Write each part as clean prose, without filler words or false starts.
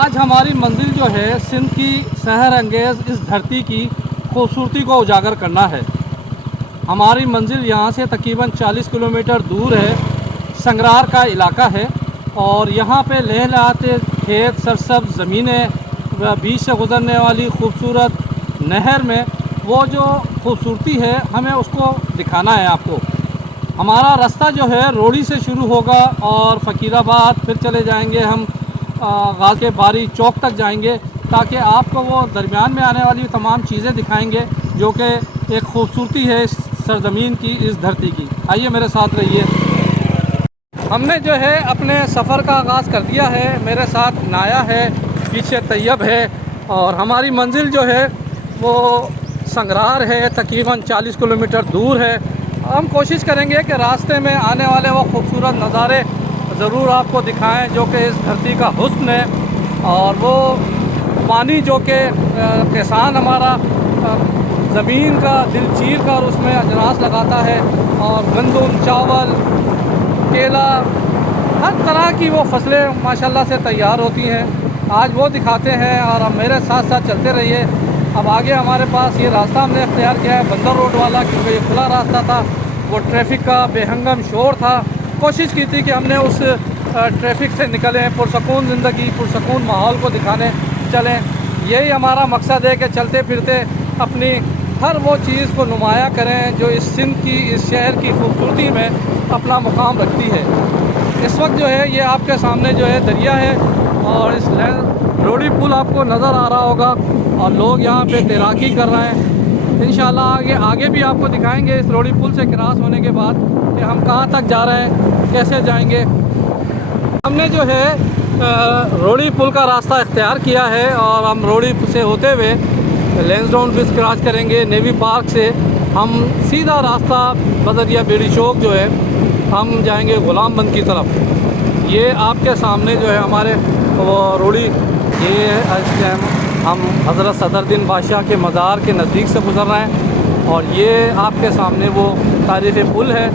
आज हमारी मंजिल जो है सिंध की सहर अंगेज़ इस धरती की खूबसूरती को उजागर करना है। हमारी मंजिल यहाँ से तकरीबन 40 किलोमीटर दूर है। संगरार का इलाका है और यहाँ पे लहलहाते खेत, सरसब्ज़ ज़मीनें व बीच से गुज़रने वाली खूबसूरत नहर में वो जो खूबसूरती है हमें उसको दिखाना है आपको। हमारा रास्ता जो है रोड़ी से शुरू होगा और फ़कीराबाद, फिर चले जाएंगे हम गाज़ी के बारी चौक तक जाएंगे ताकि आपको वो दरमियान में आने वाली तमाम चीज़ें दिखाएंगे जो कि एक खूबसूरती है इस सरज़मीन की, इस धरती की। आइए मेरे साथ रहिए। हमने जो है अपने सफ़र का आगाज़ कर दिया है। मेरे साथ नाया है, पीछे तैयब है और हमारी मंजिल जो है वो संगरार है, तकरीबन 40 किलोमीटर दूर है। हम कोशिश करेंगे कि रास्ते में आने वाले वो खूबसूरत नज़ारे ज़रूर आपको दिखाएं जो कि इस धरती का हुस्न है। और वो पानी जो कि किसान हमारा ज़मीन का दिल चीर कर उसमें अजनास लगाता है और गंदम, चावल, केला, हर तरह की वो फसलें माशाल्लाह से तैयार होती हैं। आज वो दिखाते हैं और अब मेरे साथ साथ चलते रहिए। अब आगे हमारे पास ये रास्ता हमने इख्तियार किया है बंदर रोड वाला, क्योंकि ये खुला रास्ता था, वो ट्रैफिक का बेहंगम शोर था। कोशिश की थी कि हमने उस ट्रैफिक से निकलें, पुरसकून ज़िंदगी, पुरसकून माहौल को दिखाने चलें। यही हमारा मकसद है कि चलते फिरते अपनी हर वो चीज़ को नुमाया करें जो इस सिंध की, इस शहर की खूबसूरती में अपना मुकाम रखती है। इस वक्त जो है ये आपके सामने जो है दरिया है और इस रोड़ी पुल आपको नज़र आ रहा होगा और लोग यहाँ पे तैराकी कर रहे हैं। इंशाल्लाह आगे भी आपको दिखाएंगे इस रोड़ी पुल से क्रॉस होने के बाद कि हम कहाँ तक जा रहे हैं, कैसे जाएंगे। हमने जो है रोड़ी पुल का रास्ता इख्तियार किया है और हम रोड़ी से होते हुए लैंसडाउन ब्रिज क्रॉस करेंगे। नेवी पार्क से हम सीधा रास्ता बदरिया बेड़ी चौक जो है हम जाएंगे गुलामबंद की तरफ। ये आपके सामने जो है हमारे वो रोड़ी, ये हम हज़रत सदरुद्दीन बादशाह के मज़ार के नज़दीक से गुज़र रहे हैं और ये आपके सामने वो तारीख़ी पुल है,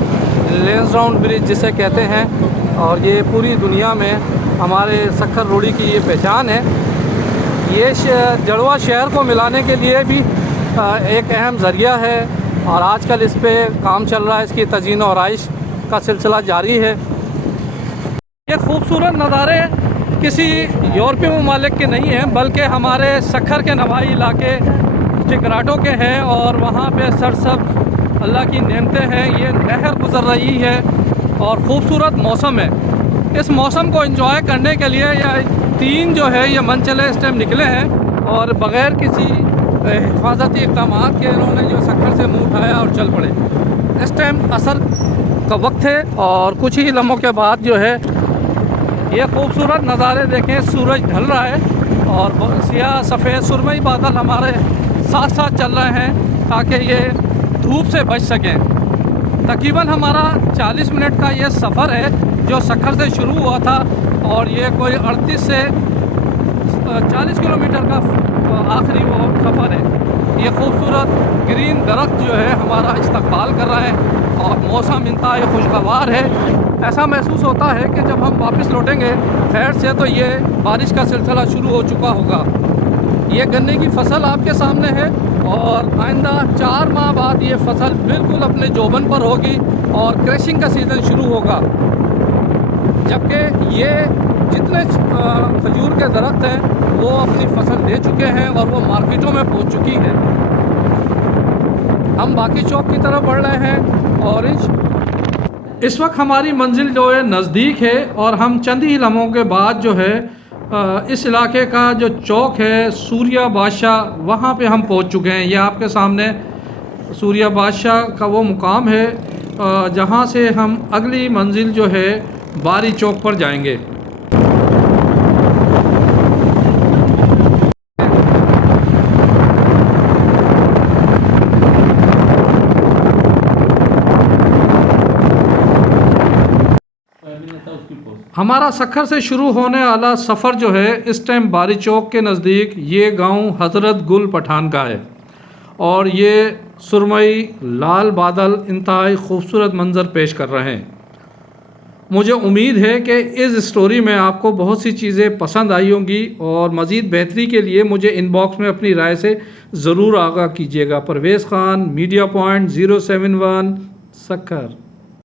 लैंसडाउन ब्रिज जिसे कहते हैं। और ये पूरी दुनिया में हमारे सक्खर रोड़ी की ये पहचान है। ये जड़वा शहर को मिलाने के लिए भी एक अहम ज़रिया है और आजकल इस पे काम चल रहा है, इसकी तज़ीन और आइश का सिलसिला जारी है। ये खूबसूरत नज़ारे किसी यूरोपीय ममालिक के नहीं हैं बल्कि हमारे सक्खर के नवाही इलाके टिकराटों के हैं और वहाँ पे सरसब्ज़ अल्लाह की नेमतें हैं। ये नहर गुज़र रही है और ख़ूबसूरत मौसम है। इस मौसम को एंजॉय करने के लिए ये तीन जो है ये मनचले इस टाइम निकले हैं और बग़ैर किसी हिफाजती इक़दाम के इन्होंने जो सक्खर से मुँह उठाया और चल पड़े। इस टाइम असर का वक्त है और कुछ ही लम्हों के बाद जो है ये खूबसूरत नज़ारे देखें। सूरज ढल रहा है और सियाह सफ़ेद सुरमई बादल हमारे साथ साथ चल रहे हैं ताकि ये धूप से बच सकें। तकरीबन हमारा 40 मिनट का ये सफ़र है जो सक्खर से शुरू हुआ था और ये कोई 38 से 40 किलोमीटर का आखिरी वो सफ़र है। ये खूबसूरत ग्रीन दरख्त जो है हमारा इस्तकबाल कर रहा है और मौसम इंतहाई खुशगवार है। ऐसा महसूस होता है कि जब हम वापस लौटेंगे खैर से तो ये बारिश का सिलसिला शुरू हो चुका होगा। ये गन्ने की फसल आपके सामने है और आइंदा 4 माह बाद ये फसल बिल्कुल अपने जोबन पर होगी और क्रशिंग का सीज़न शुरू होगा। जबकि ये जितने खजूर के दरख्त हैं वो अपनी फसल दे चुके हैं और वो मार्केटों में पहुंच चुकी है। हम बाकी चौक की तरफ बढ़ रहे हैं और इस वक्त हमारी मंजिल जो है नज़दीक है और हम चंद ही लम्हों के बाद जो है इस इलाके का जो चौक है सूर्या बादशाह, वहाँ पे हम पहुँच चुके हैं। ये आपके सामने सूर्या बादशाह का वो मुकाम है जहाँ से हम अगली मंजिल जो है बारी चौक पर जाएंगे। हमारा सक्खर से शुरू होने वाला सफ़र जो है इस टाइम बारी चौक के नज़दीक ये गांव हज़रत गुल पठान का है और ये सुरमई लाल बादल इंतहाई खूबसूरत मंज़र पेश कर रहे हैं। मुझे उम्मीद है कि इस स्टोरी में आपको बहुत सी चीज़ें पसंद आई होंगी और मज़ीद बेहतरी के लिए मुझे इनबॉक्स में अपनी राय से ज़रूर आगाह कीजिएगा। परवेज़ ख़ान, मीडिया पॉइंट 071 सक्कर।